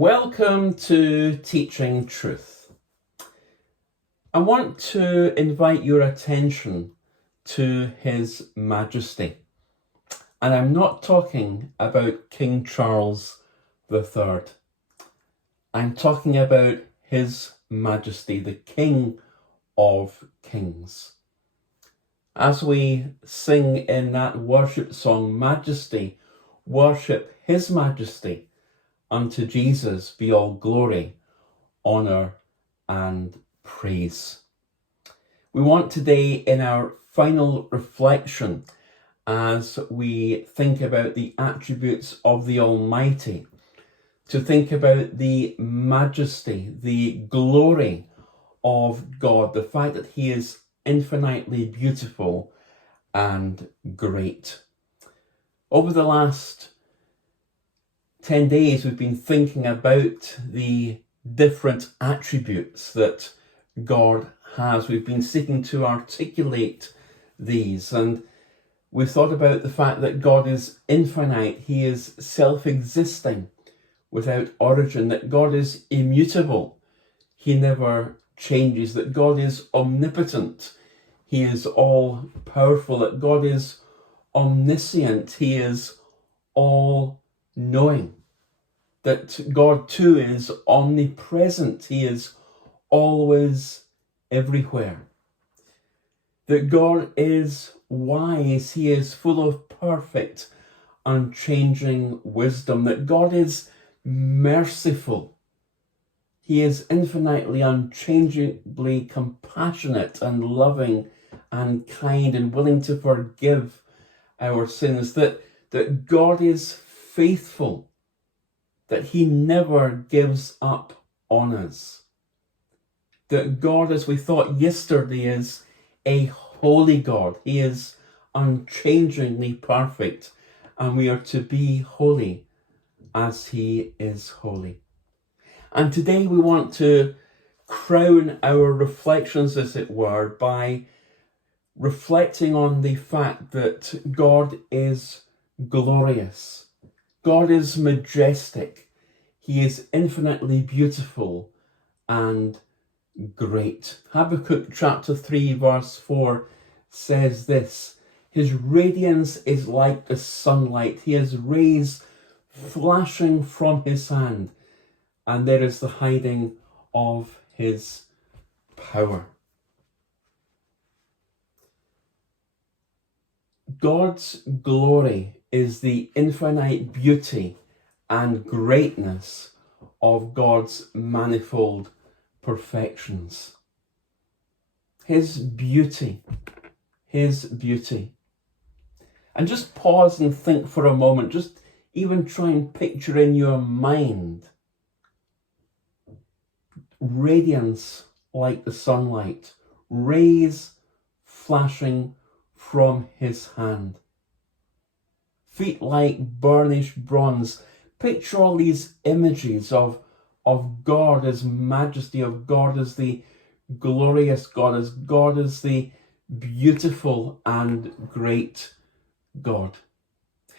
Welcome to Teaching Truth. I want to invite your attention to His Majesty. And I'm not talking about King Charles III. I'm talking about His Majesty, the King of Kings. As we sing in that worship song, Majesty, worship His Majesty. Unto Jesus be all glory, honour and praise. We want today, in our final reflection, as we think about the attributes of the Almighty, to think about the majesty, the glory of God, the fact that He is infinitely beautiful and great. Over the last 10 days, we've been thinking about the different attributes that God has. We've been seeking to articulate these, and we've thought about the fact that God is infinite. He is self-existing, without origin, that God is immutable. He never changes, that God is omnipotent. He is all-powerful, that God is omniscient. He is all-knowing. That God too is omnipresent. He is always everywhere. That God is wise. He is full of perfect, unchanging wisdom. That God is merciful. He is infinitely, unchangeably compassionate and loving and kind and willing to forgive our sins. That God is faithful. That He never gives up on us. That God, as we thought yesterday, is a holy God. He is unchangingly perfect, and we are to be holy as He is holy. And today we want to crown our reflections, as it were, by reflecting on the fact that God is glorious. God is majestic. He is infinitely beautiful and great. Habakkuk chapter 3 verse 4 says this: His radiance is like the sunlight. He has rays flashing from His hand, and there is the hiding of His power. God's glory is the infinite beauty and greatness of God's manifold perfections. His beauty. And just pause and think for a moment. Just even try and picture in your mind radiance like the sunlight, rays flashing from His hand, feet like burnished bronze. Picture all these images of God as majesty, of God as the glorious God, as the beautiful and great God.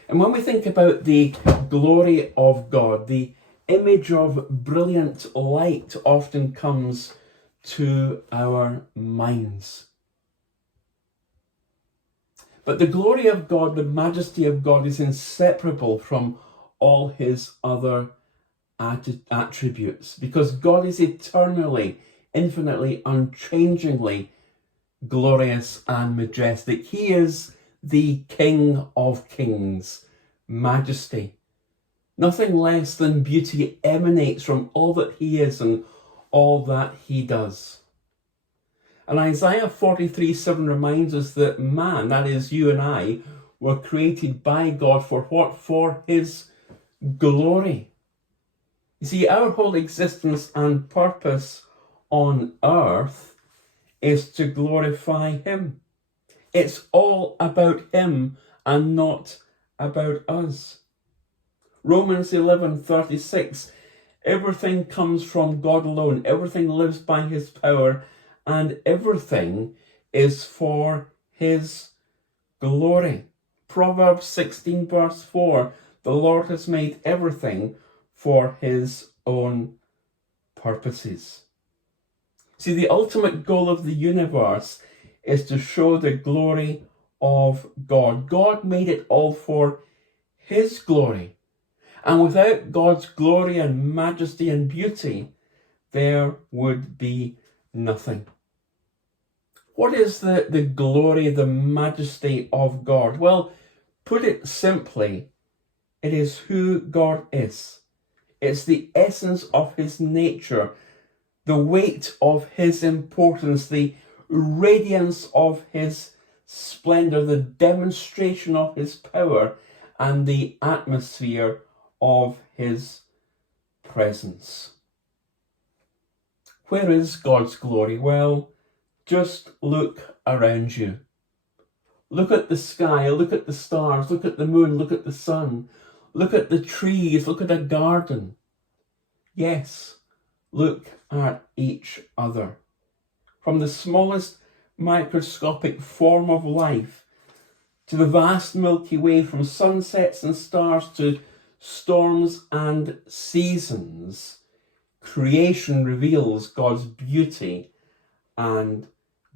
And when we think about the glory of God, the image of brilliant light often comes to our minds. But the glory of God, the majesty of God, is inseparable from all His other attributes, because God is eternally, infinitely, unchangingly glorious and majestic. He is the King of Kings, majesty. Nothing less than beauty emanates from all that He is and all that He does. And Isaiah 43:7 reminds us that man, that is you and I, were created by God for what? For His glory. You see, our whole existence and purpose on earth is to glorify Him. It's all about Him and not about us. Romans 11:36, everything comes from God alone. Everything lives by His power, and everything is for His glory. Proverbs 16 verse 4, the Lord has made everything for His own purposes. See, the ultimate goal of the universe is to show the glory of God. God made it all for his glory. And without God's glory and majesty and beauty, there would be nothing. What is the glory, the majesty of God? Well, put it simply, it is who God is. It's the essence of his nature, the weight of his importance, the radiance of his splendor, the demonstration of his power, and the atmosphere of his presence. Where is God's glory? Well, just look around you. Look at the sky, look at the stars, look at the moon, look at the sun, look at the trees, look at a garden. Yes, look at each other. From the smallest microscopic form of life to the vast Milky Way, from sunsets and stars to storms and seasons, creation reveals God's beauty and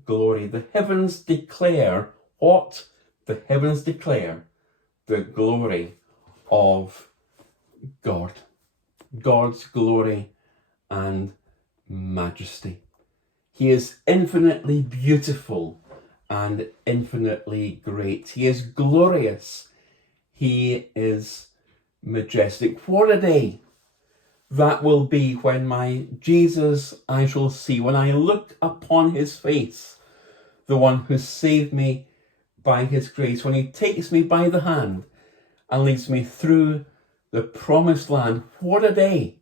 glory. The heavens declare what? The heavens declare the glory of God. God's glory and majesty. He is infinitely beautiful and infinitely great. He is glorious. He is majestic. What a day that will be when my Jesus I shall see, when I look upon his face, the one who saved me by his grace, when he takes me by the hand and leads me through the promised land. What a day,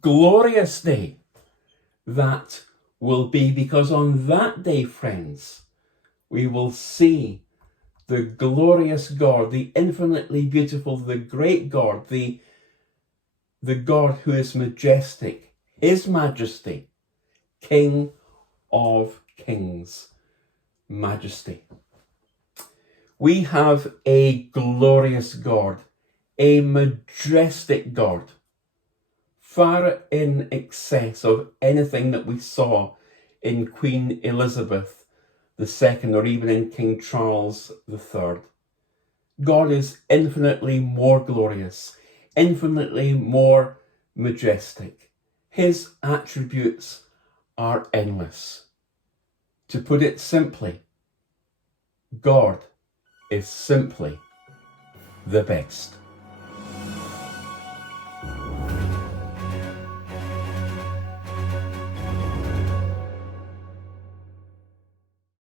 glorious day that will be, because on that day, friends, we will see the glorious God, the infinitely beautiful, the great God, the God who is majestic, his majesty, King of kings, majesty. We have a glorious God, a majestic God, far in excess of anything that we saw in Queen Elizabeth II or even in King Charles III. God is infinitely more glorious, infinitely more majestic. His attributes are endless. To put it simply, God is simply the best.